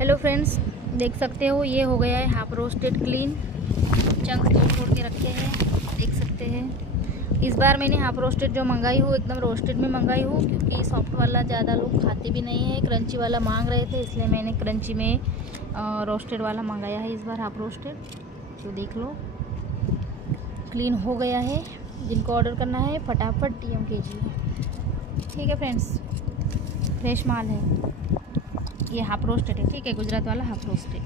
Hello friends, देख सकते हो ये हो गया है हाफ रोस्टेड क्लीन। चंक्स तोड़ के रखे हैं, देख सकते हैं। इस बार मैंने हाफ रोस्टेड जो मंगाई हूँ एकदम रोस्टेड में मंगाई हूँ, क्योंकि सॉफ्ट वाला ज़्यादा लोग खाते भी नहीं है। क्रंची वाला मांग रहे थे, इसलिए मैंने क्रंची में रोस्टेड वाला मंगाया है इस बार हाफ रोस्टेड। तो देख लो क्लीन हो गया है। जिनको ऑर्डर करना है फटाफट DM कीजिए, ठीक है फ्रेंड्स। फ्रेश माल है, ये हाफ रोस्टेड है, ठीक है, गुजरात वाला हाफ रोस्टेड।